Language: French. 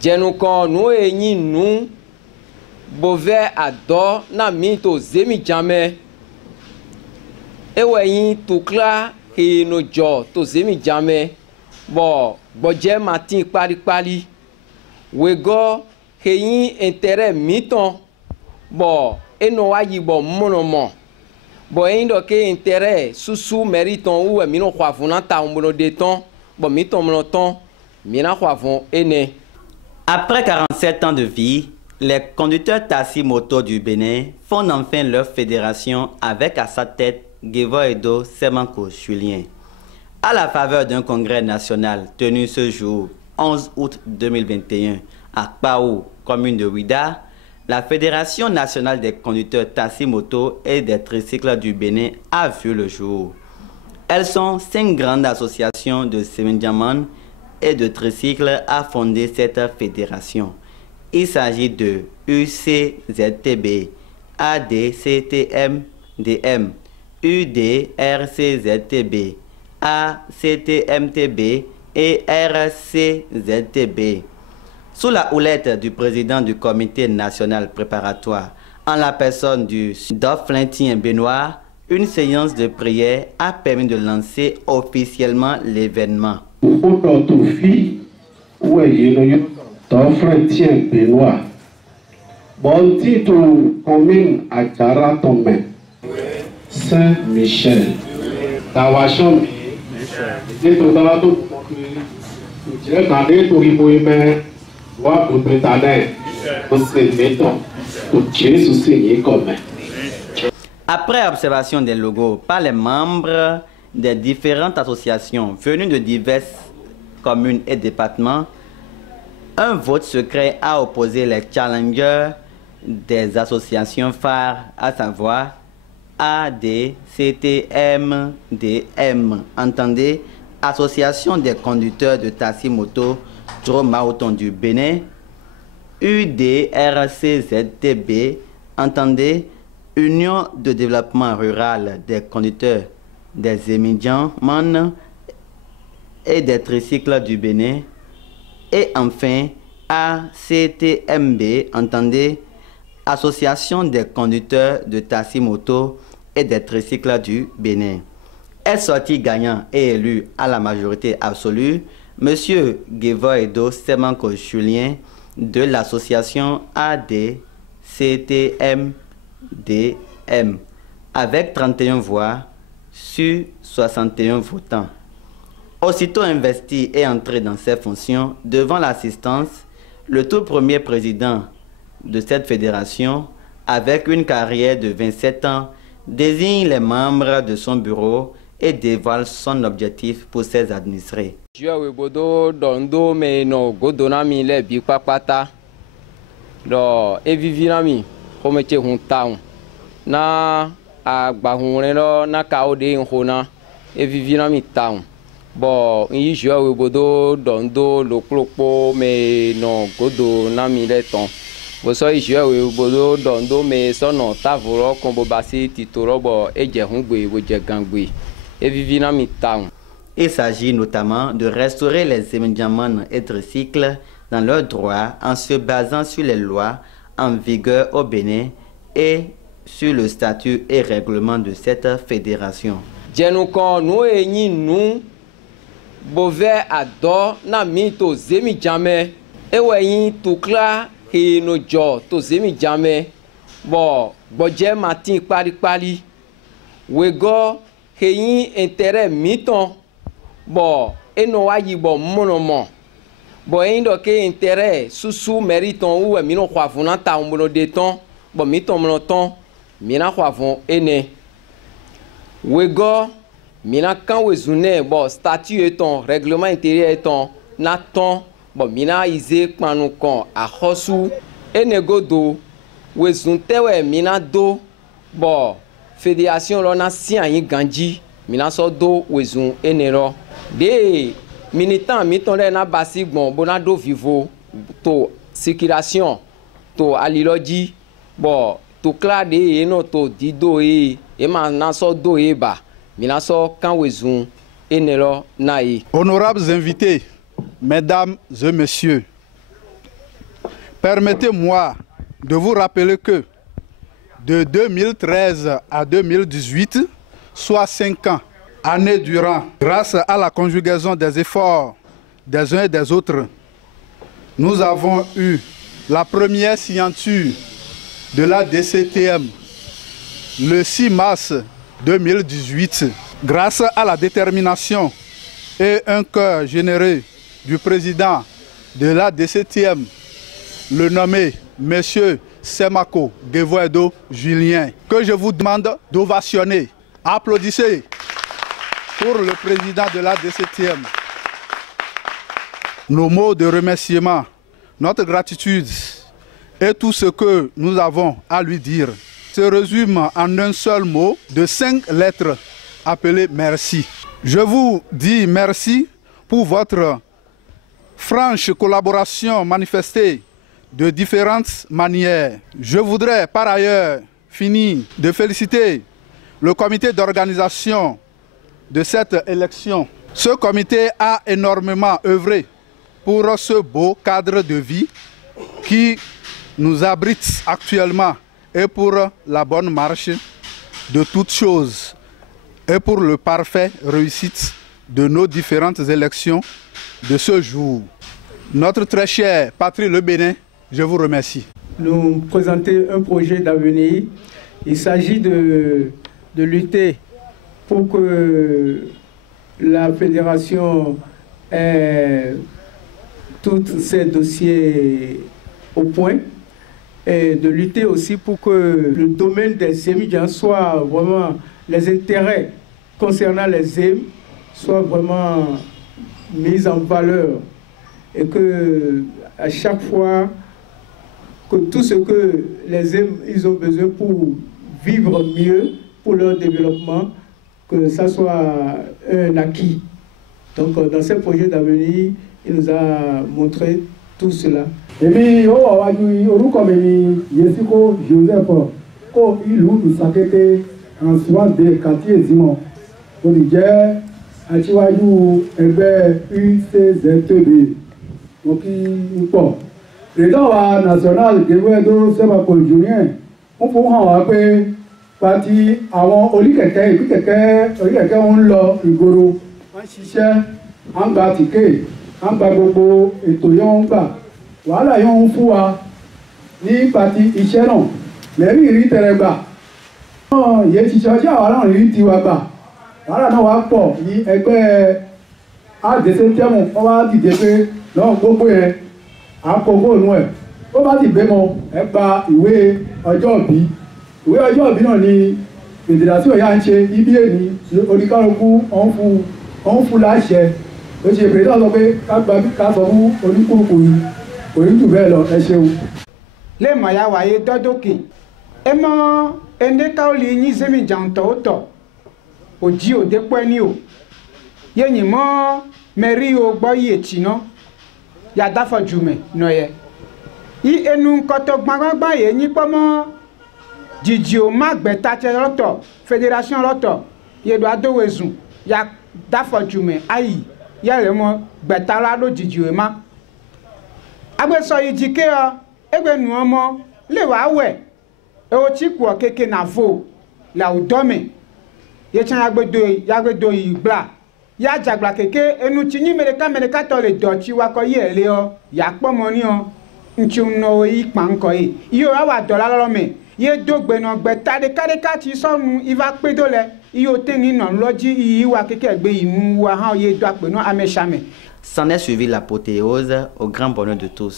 Djenukon nous eni nous bové ado na mi to zemi jame. Ewe yin tukla he no jo to zemi jame. Bo boje matin pali. Wego he yin intérêt miton. Bo eno ayi bo monomo. Bo yin do ke intérêt susu mériton ou mi no kwafuna ta umbono de ton. Bo miton monoton mina kwafun ene. Après 47 ans de vie, les conducteurs taxi-moto du Bénin font enfin leur fédération avec à sa tête Gevo-Edo Semanko Julien. À la faveur d'un congrès national tenu ce jour, 11 août 2021, à Kpaou, commune de Ouida, la Fédération nationale des conducteurs taxi-moto et des tricycles du Bénin a vu le jour. Elles sont 5 grandes associations de Semendiaman et de tricycles à fonder cette fédération. Il s'agit de UCZTB, ADCTMDM, UDRCZTB, ACTMTB et RCZTB. Sous la houlette du président du comité national préparatoire, en la personne du Dauphin Benoît, une séance de prière a permis de lancer officiellement l'événement. Benoît. Bon titre commune à Jaratomé, Saint-Michel, Tawachon, titre d'Alato, je dirais qu'en est pour y mais, voir pour prétendre, on se met pour tuer sous signer comme. Après observation des logos par les membres des différentes associations venues de diverses communes et départements, un vote secret a opposé les challengers des associations phares, à savoir ADCTMDM, entendez, Association des conducteurs de taxi-moto Dromauton du Bénin, UDRCZTB, entendez, Union de développement rural des conducteurs des Émidians-Man et des tricycles du Bénin, et enfin ACTMB, entendez, Association des conducteurs de taxi-moto et des tricycles du Bénin. Est sorti gagnant et élu à la majorité absolue M. Gevo-Edo Semanko Julien de l'association ADCTMDM avec 31 voix sur 61 votants. Aussitôt investi et entré dans ses fonctions devant l'assistance, le tout premier président de cette fédération, avec une carrière de 27 ans, désigne les membres de son bureau et dévoile son objectif pour ses administrés. Bon, il joue au bodo, dondo, le clopo, mais non, godo, nami les temps. Vous savez, il joue au bodo, dondo, mais son nom, tavolo, combo bassi, titorobo, et jehungwe, ou jegangwe. Et vivinami town. Il s'agit notamment de restaurer les émédiamans et tricycles dans leurs droits en se basant sur les lois en vigueur au Bénin et sur le statut et règlement de cette fédération. Djenukon nous eni nous bové ado na mi to zemi jame. Ewe yin tukla he no jo to zemi jame. Bo boje matin pali. Wego he yin intérêt miton. Bo eno ayi bo monomo. Bo yin do ke intérêt susu mériton ou mi no kwafuna ta umbono de ton. Bo miton monoton mina kwafun ene. Wego mina kan wezune bo statut eton règlement intérieur eton na ton bo mina ize panu kon ahosu enegodo wezuntewe mina do bo fédération lo na sian yin ganji mina so do wezun enero de militant miton le na basi gbon bona do vivo to circulation to aliloji bo to clade eno to dido e ma na so do e ba. Honorables invités, mesdames et messieurs, Permettez-moi de vous rappeler que de 2013 à 2018, soit 5 ans, années durant, grâce à la conjugaison des efforts des uns et des autres, nous avons eu la première signature de la DCTM le 6 mars 2018, grâce à la détermination et un cœur généreux du président de la DCTM, le nommé M. Semako Gevo-Edo Julien, que je vous demande d'ovationner. Applaudissez pour le président de la DCTM. Nos mots de remerciement, notre gratitude et tout ce que nous avons à lui dire se résume en un seul mot de 5 lettres appelé merci. Je vous dis merci pour votre franche collaboration manifestée de différentes manières. Je voudrais par ailleurs finir de féliciter le comité d'organisation de cette élection. Ce comité a énormément œuvré pour ce beau cadre de vie qui nous abrite actuellement et pour la bonne marche de toutes choses et pour le parfait réussite de nos différentes élections de ce jour. Notre très chère patrie le Bénin, je vous remercie. Nous présenter un projet d'avenir. Il s'agit de lutter pour que la fédération ait tous ces dossiers au point et de lutter aussi pour que le domaine des émigrants soit vraiment, les intérêts concernant les EM soient vraiment mis en valeur et que à chaque fois que tout ce que les EM ils ont besoin pour vivre mieux, pour leur développement, que ça soit un acquis. Donc dans ce projet d'avenir, il nous a montré tout cela. Et puis, orúkọ mi ni Yesiko Joseph kó ìlú Ìsàkété Ansuande Kati Ezimo olùjẹ́ aṣíwájú ẹgbẹ́ UCZTB mo kí n pọ̀. Président wa national Gevo-Edo Semako Julien ń fún hàn wá pé pati àwọn oníkẹ̀kẹ́ oníkẹ̀kẹ́ ń lọ ìgboro wọ́n ń ṣiṣẹ́ à ń gba tìkẹ́ à ń gba gbogbo ètò yẹn ń gbà wàhálà yẹn ń fún wa ní pati iṣẹ́ náà lẹ́rìí rí tẹ̀rẹ̀ gbà ìyẹn ṣiṣẹ́ ọjọ́ àwọn náà rí tiwa gbà wàhálà náà wá pọ̀ ní ẹgbẹ́ àdèsẹ́tẹ́mù wọ́n wá dìde pé náà gbogbo yẹn à ń kó fóònù ẹ̀ ó bá ti bímọ ẹ gba ìwé ọjọ́ ìbí ìwé ọjọ́ ìbí náà ni fèdèrásí ọ̀yá ń ṣe ibi èní oníkálukú ọ̀hún fún láṣẹ ó ṣe pèrè náà sọ pé ká sọ fún oníkókò yìí òyìn jù bẹ́ẹ̀ lọ ẹ ṣeun. lẹ́mọ̀ ya wáyé dọ́dọ́kè ẹ mọ ẹnẹ́káwọ́lì yín sẹ́mi jàǹtọ̀ ó tọ̀ òjì òde pẹ́ ní o yẹ́nì mọ́ mẹ́rí o gbọ́ yìí ètì náà yàdáfọ̀ jùmẹ̀ nà yẹ yí enu kọ́tọ̀ gbàngbàngbà yẹ yín pọ́mọ́ jìjì o má gbẹ̀tàtsẹ lọ́tọ̀ fédération lọ́tọ̀ yẹ̀dọ̀ adówezùn yàdáfọ̀ jùmẹ̀ ayi yẹ́rẹ̀ mọ́ gbẹ̀tàlá ló jìjì o má agbésọ yìí jìké ọ ẹgbẹ́ nu ọmọ lè wá wẹ̀ ẹwọ́ tí kù ọ kéke nà fò làwùdọ́mẹ̀ yẹtsan yàgbẹ́dọ̀ yìí gbà yà jàgbà kéke ẹnu tí yín mẹ̀lẹ́ká tọ̀ lè dọ̀tí wakọ̀ yìí ẹ̀ lé ọ yà kpọ́mọ ní ọ ntí nọ yìí kpànkọ yìí yìí ọ wà dọ̀la lọ́rọ̀ mẹ̀ yìí dógbè nọ gbẹ tàdékàdékà tí sọ́nu ìfà pédó lẹ yìí ó tẹ̀ ní nọ lọ́jí yìí wà kéke gbé yìí mú wa hàn yìí dọ̀ àpè náà amẹ́sàmẹ́. S'en est suivi l'apothéose au grand bonheur de tous.